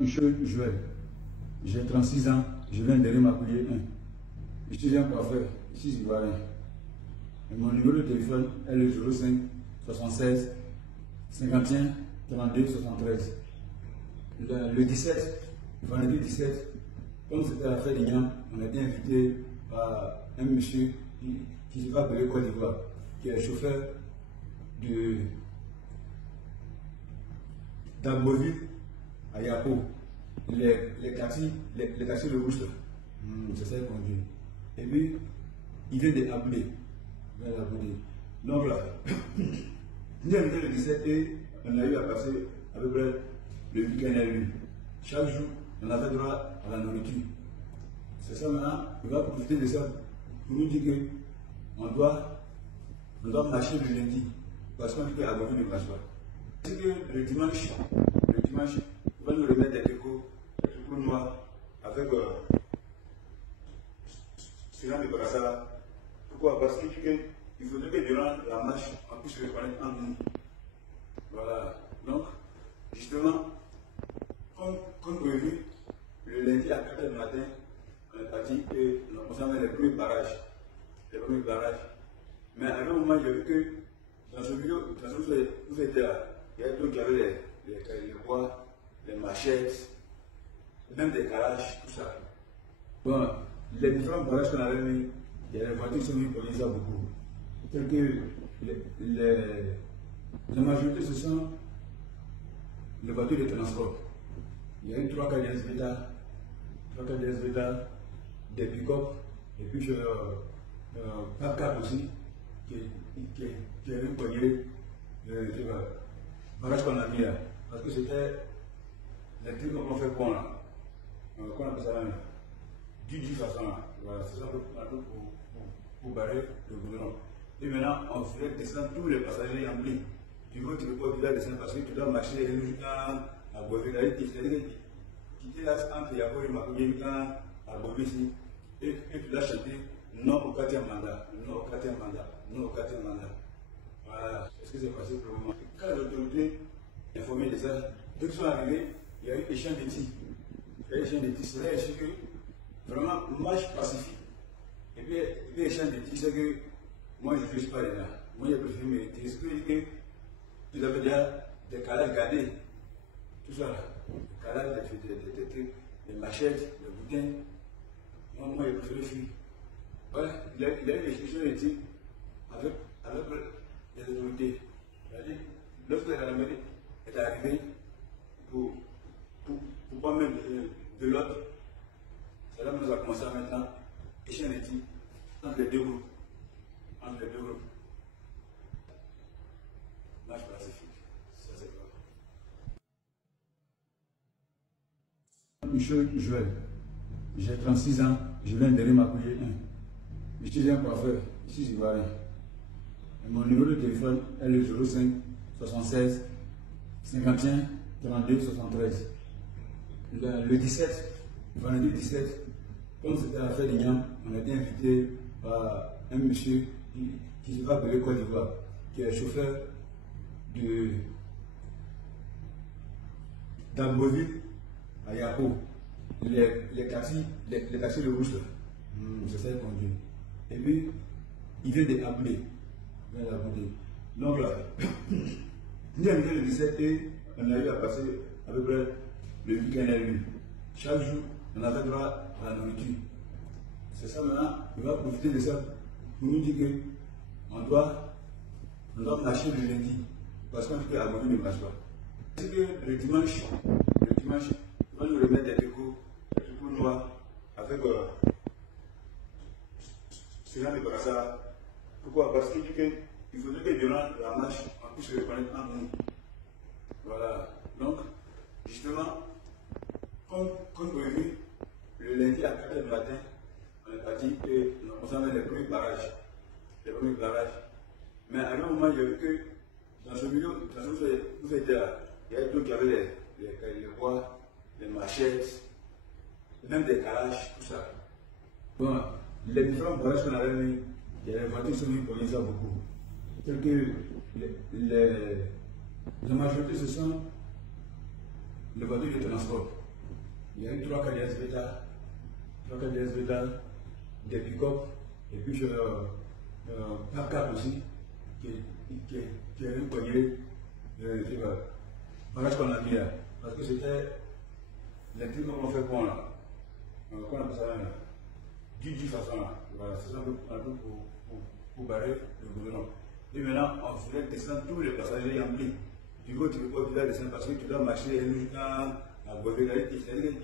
Michel Joël, j'ai 36 ans, je viens de Rémaculé 1. Je suis un coiffeur, ici Ivoirien. Mon numéro de téléphone est le 05 76 51 32 73. Le 17, vendredi 17, comme c'était la fête d'Ignam, on a été invité par un monsieur qui se fait appeler Côte d'Ivoire, qui est chauffeur d'Agboville à Yapo. Les taxis de rouge, c'est ça qu'il conduit. Et puis, il vient d'Aboudé. Donc là, nous avons le 17 et on a eu à passer à peu près le week-end à lui. Chaque jour, on avait droit à la nourriture. C'est ça maintenant, il va profiter de ça pour nous dire qu'on doit marcher le lundi. Parce qu'on dit qu'à Agboville ne marche pas. C'est que le dimanche, on va nous remettre des décos noirs avec ce genre de brassard. Pourquoi? Parce qu'il faudrait que durant la marche, on puisse se reconnaître entre nous. Voilà. Donc, justement, comme prévu, le lundi à 4h du matin, on est parti et on a commencé à mettre les premiers barrages. Mais à un moment, j'ai vu que dans ce vidéo, vous étiez là, il y avait d'autres qui avaient les bois, les machettes, même des garages, tout ça. Bon, les différents barrages qu'on avait mis, il y a les voitures qui sont venues pour ça beaucoup. Telles que la majorité, ce sont les voitures de transport. Il y a eu 3 cas d'SVTA, des pick-up, et puis 4 aussi, qui est une poignée de barrages qu'on a mis là. Parce que c'était les trucs qu'on fait bon là. Qu'on appelle ça du façon là. Voilà, c'est ça pour barrer le goudron. Et maintenant, on ferait descendre tous les passagers en blé. Tu veux que tu ne peux pas descendre parce que tu dois marcher jusqu'à Agboville. C'est-à-dire quitter là entre Yapo et Rémaculé à Agboville ici. Et tu dois chanter non au 4e mandat. Voilà, est-ce que c'est facile pour le moment? Quand l'autorité est informée de ça, dès qu'ils sont arrivés, il y a eu échange de tirs. C'est là que vraiment marche pacifique. Et puis échange de tirs, c'est que moi je ne suis pas là. Moi j'ai préféré me retirer. C'est que tu avais déjà des calages gardés. Tout ça là. Des calages, des machettes, des boudins. Moi j'ai préféré fuir. Voilà, il a eu des échanges de tirs avec les autorités. C'est-à-dire, lorsque la mairie est arrivée pour pas mettre de l'autre, c'est là que nous avons commencé à maintenant échanger les tirs entre les deux groupes. Marche pacifique, ça c'est grave. Michel Joël, j'ai 36 ans, je viens de Rémaculé 1. Je suis un coiffeur, ici Ivoirien. Mon numéro de téléphone est le 05 76 51 32 73. Le 17, vendredi 17, comme c'était la fête d'Ignam, on a été invité par un monsieur qui se fait appeler Côte d'Ivoire, qui est chauffeur d'Agboville à Yapo. Les taxis de rouge, c'est ça qu'il conduit. Et puis, il vient d'Aboudé. Donc là, nous avons le 17 et on a eu à passer à peu près le week-end à lui. Chaque jour, on avait droit à la nourriture. C'est ça maintenant, il va profiter de ça pour nous dire qu'on doit marcher le lundi. Parce qu'on dit qu'à Agboville ne marche pas. C'est que le dimanche, on va nous remettre des décos noirs avec ce genre de brassard. Pourquoi? Parce qu'il dit qu'il faudrait que durant la marche, on puisse se reconnaître entre nous. Voilà. Donc, justement, comme prévu, le lundi à 4h du matin, on est parti et on a commencé à mettre les premiers barrages. Mais à un moment, j'ai vu que dans ce milieu, vous étiez là, il y avait d'autres qui avaient les bois, les machettes, même des calages, tout ça. Bon, les différents barrages qu'on avait mis, il y a les voitures qui sont venues pour ça beaucoup. Telles que la majorité, ce sont les voitures de transport. il y a eu 3 cas de SBTA, 3 cas de SBTA, des pick-up, et puis un cap aussi, qui est un poignet, voilà ce qu'on a mis là. Parce que c'était les trucs qu'on fait pour là. Qu'on appelle ça là. Du façon là. Voilà, c'est ça pour barrer le gouvernement. Et maintenant, on voulait descendre tous les passagers en pli. Du coup, tu ne peux pas descendre parce que tu dois marcher jusqu'à Gouvé. C'est-à-dire que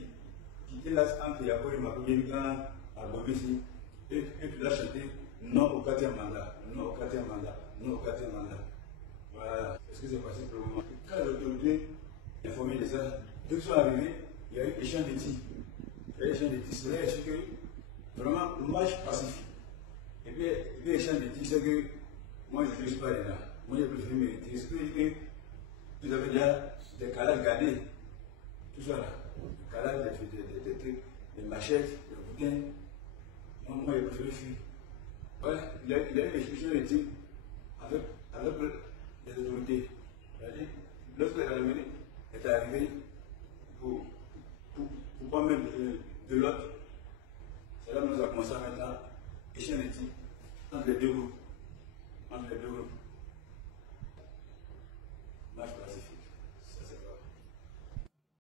tu es là entre Yako et Makoye à Gouvé ici. Et tu dois chanter non au 4e mandat, non au 4e mandat, non au 4e mandat. Voilà, ce qui s'est passé pour le moment. Quand l'autorité informée de ça, dès qu'ils sont arrivés, il y a eu échange de tirs. Il y a eu échange de tirs. C'est là que vraiment, marche pacifique. Et puis, l'échange de tirs, c'est que moi, je ne suis pas là. Moi, j'ai préféré mériter. C'est que vous avez déjà des calages gardés. Tout ça là. Des calages, des trucs, des machettes, des bouquins. Moi, j'ai préféré fuir. Voilà, il y a eu l'échange de tirs avec les autorités. Lorsque la République est arrivée pour pas mettre de l'autre, c'est là que nous avons commencé à mettre échange de tirs entre les deux groupes. Entre les deux groupes.